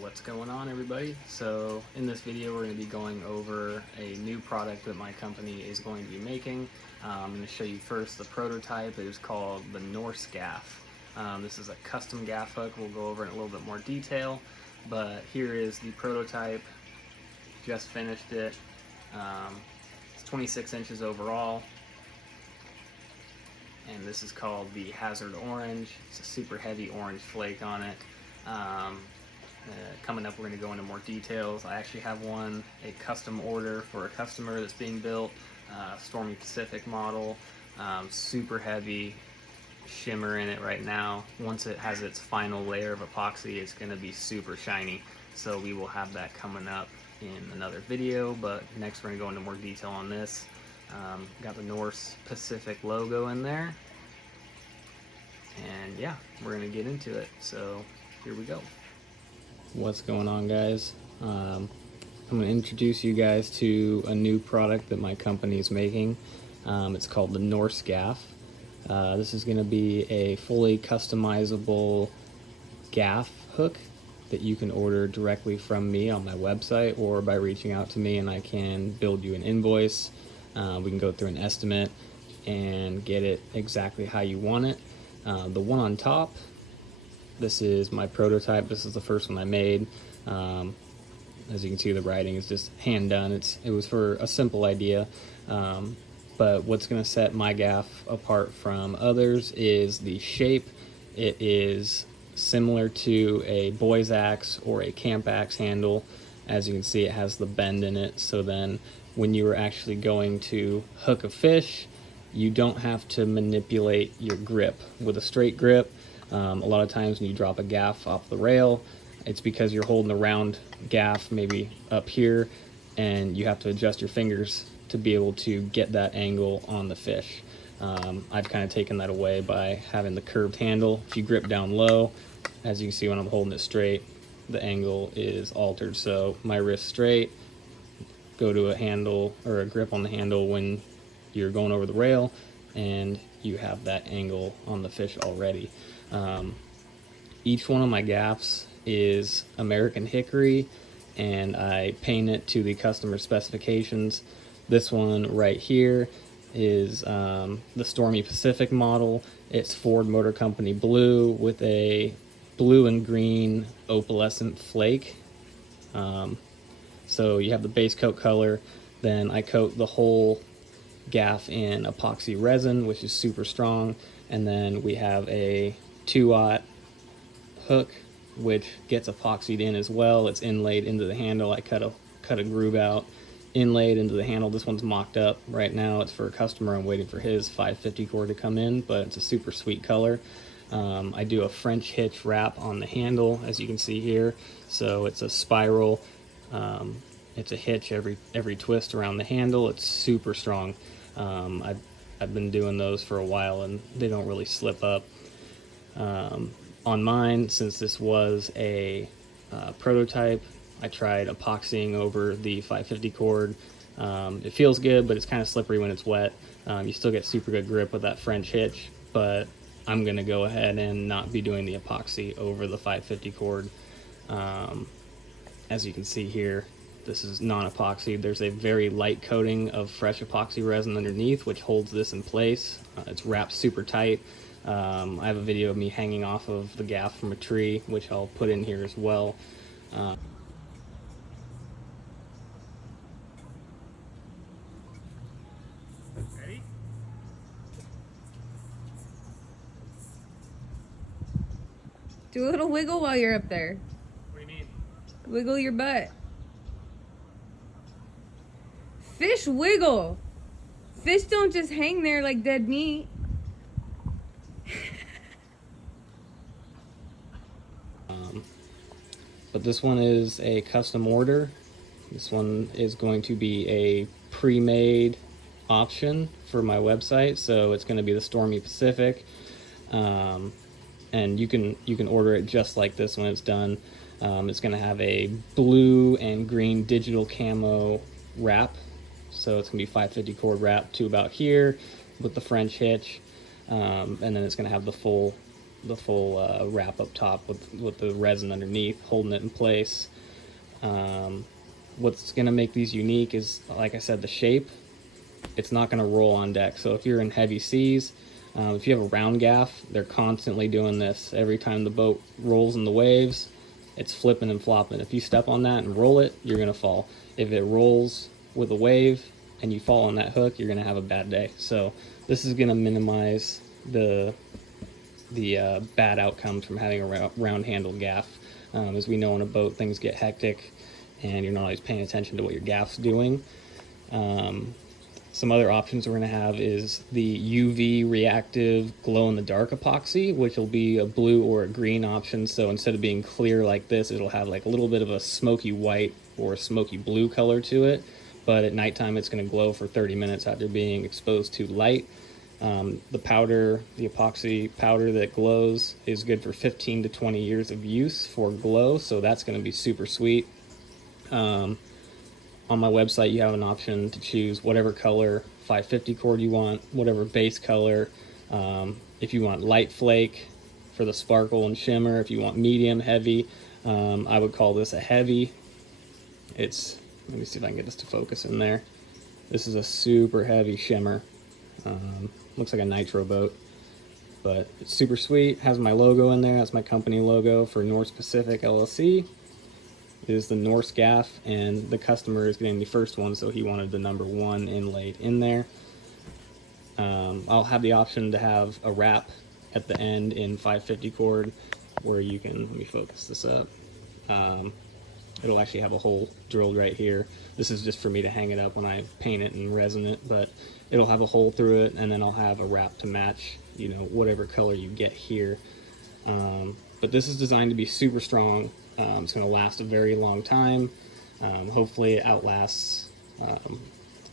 What's going on, everybody? So in this video we're going to be going over a new product that my company is going to be making. I'm going to show you first the prototype. It is called the Norse Gaff. This is a custom gaff hook. We'll go over it in a little bit more detail, but here is the prototype. Just finished it. It's 26 inches overall, and this is called the Hazard Orange. It's a super heavy orange flake on it. Coming up, we're going to go into more details. I actually have a custom order for a customer that's being built, Stormy Pacific model, super heavy shimmer in it right now. Once it has its final layer of epoxy, it's going to be super shiny. So we will have that coming up in another video, but next we're going to go into more detail on this. Got the Norse Pacific logo in there, and yeah, we're going to get into it. So here we go. What's going on, guys? I'm going to introduce you guys to a new product that my company is making. It's called the Norse Gaff. This is going to be a fully customizable gaff hook that you can order directly from me on my website or by reaching out to me, and I can build you an invoice. We can go through an estimate and get it exactly how you want it. The one on top, this is my prototype. This is the first one I made. As you can see, the writing is just hand done. It was for a simple idea. But what's going to set my gaff apart from others is the shape. It is similar to a boy's axe or a camp axe handle. As you can see, it has the bend in it. So then when you are actually going to hook a fish, you don't have to manipulate your grip. With a straight grip, a lot of times when you drop a gaff off the rail, it's because you're holding a round gaff maybe up here, and you have to adjust your fingers to be able to get that angle on the fish. I've kind of taken that away by having the curved handle. If you grip down low, as you can see when I'm holding it straight, the angle is altered. So my wrist straight, go to a handle or a grip on the handle when you're going over the rail, and you have that angle on the fish already. Each one of my gaffs is American hickory, and I paint it to the customer specifications. This one right here is the Stormy Pacific model. It's Ford Motor Company blue with a blue and green opalescent flake. So you have the base coat color, then I coat the whole gaff in epoxy resin, which is super strong, and then we have a 2/0 hook which gets epoxied in as well. It's inlaid into the handle. I cut a groove out, inlaid into the handle. This one's mocked up right now. It's for a customer. I'm waiting for his 550 cord to come in, but it's a super sweet color. I do a French hitch wrap on the handle, as you can see here. So it's a spiral. It's a hitch every twist around the handle. It's super strong. I've been doing those for a while, and they don't really slip up. On mine, since this was a prototype, I tried epoxying over the 550 cord. It feels good, but it's kind of slippery when it's wet. You still get super good grip with that French hitch, but I'm going to go ahead and not be doing the epoxy over the 550 cord. As you can see here, this is non-epoxy. There's a very light coating of fresh epoxy resin underneath, which holds this in place. It's wrapped super tight. I have a video of me hanging off of the gaff from a tree, which I'll put in here as well. Ready? Do a little wiggle while you're up there. What do you mean? Wiggle your butt. Fish wiggle. Fish don't just hang there like dead meat. But this one is a custom order. This one is going to be a pre-made option for my website, so it's going to be the Stormy Pacific, and you can order it just like this when it's done. It's going to have a blue and green digital camo wrap, so it's going to be 550 cord wrap to about here with the French hitch, and then it's going to have the full wrap up top with the resin underneath, holding it in place. What's gonna make these unique is, like I said, the shape. It's not gonna roll on deck. So if you're in heavy seas, if you have a round gaff, they're constantly doing this. Every time the boat rolls in the waves, it's flipping and flopping. If you step on that and roll it, you're gonna fall. If it rolls with a wave and you fall on that hook, you're gonna have a bad day. So this is gonna minimize the bad outcomes from having a round handled gaff. As we know, on a boat, things get hectic and you're not always paying attention to what your gaff's doing. Some other options we're going to have is the UV reactive glow-in-the-dark epoxy, which will be a blue or a green option. So instead of being clear like this, it'll have like a little bit of a smoky white or smoky blue color to it. But at nighttime, it's going to glow for 30 minutes after being exposed to light. The powder, the epoxy powder that glows, is good for 15 to 20 years of use for glow. So that's going to be super sweet. On my website, you have an option to choose whatever color 550 cord you want, whatever base color. If you want light flake for the sparkle and shimmer, if you want medium, heavy, I would call this a heavy. Let me see if I can get this to focus in there. This is a super heavy shimmer. Looks like a nitro boat, but it's super sweet. Has my logo in there. That's my company logo for Norse Pacific LLC. It is the Norse Gaff, and the customer is getting the first one, so he wanted the number 1 inlaid in there. I'll have the option to have a wrap at the end in 550 cord, where you can, let me focus this up. It'll actually have a hole drilled right here. This is just for me to hang it up when I paint it and resin it, but it'll have a hole through it, and then I'll have a wrap to match, you know, whatever color you get here. But this is designed to be super strong. It's going to last a very long time. Hopefully it outlasts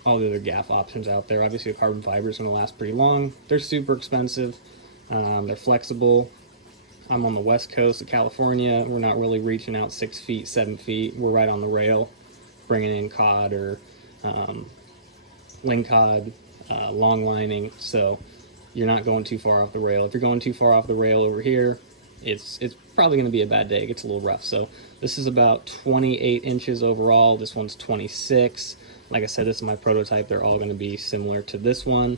all the other gaff options out there. Obviously the carbon fiber is going to last pretty long. They're super expensive. They're flexible. I'm on the west coast of California. We're not really reaching out 6 feet, 7 feet. We're right on the rail, bringing in cod or lingcod, long lining. So you're not going too far off the rail. If you're going too far off the rail over here, it's probably going to be a bad day. It gets a little rough. So this is about 28 inches overall. This one's 26. Like I said, this is my prototype. They're all going to be similar to this one.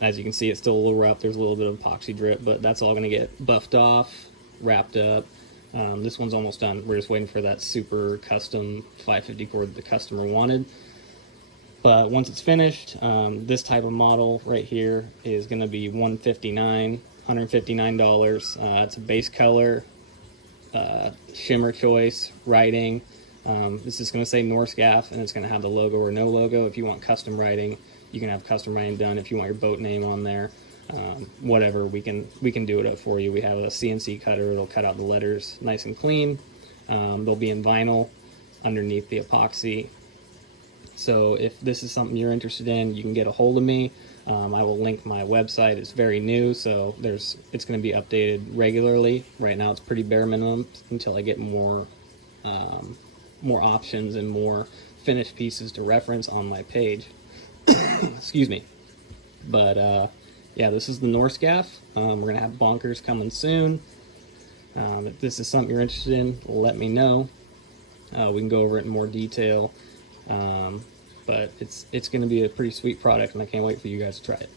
As you can see, it's still a little rough. There's a little bit of epoxy drip, but that's all going to get buffed off, wrapped up. This one's almost done. We're just waiting for that super custom 550 cord that the customer wanted. But once it's finished, this type of model right here is going to be $159. It's a base color, shimmer choice, writing. This is going to say Norse Gaff, and it's going to have the logo or no logo. If you want custom writing, you can have custom writing done. If you want your boat name on there, whatever, we can do it up for you. We have a CNC cutter. It'll cut out the letters nice and clean. They'll be in vinyl underneath the epoxy. So if this is something you're interested in, you can get a hold of me. I will link my website. It's very new, so it's going to be updated regularly. Right now it's pretty bare minimum until I get more options and more finished pieces to reference on my page. Excuse me. But yeah, this is the Norse Gaff. We're going to have bonkers coming soon. If this is something you're interested in, let me know. We can go over it in more detail. But it's going to be a pretty sweet product, and I can't wait for you guys to try it.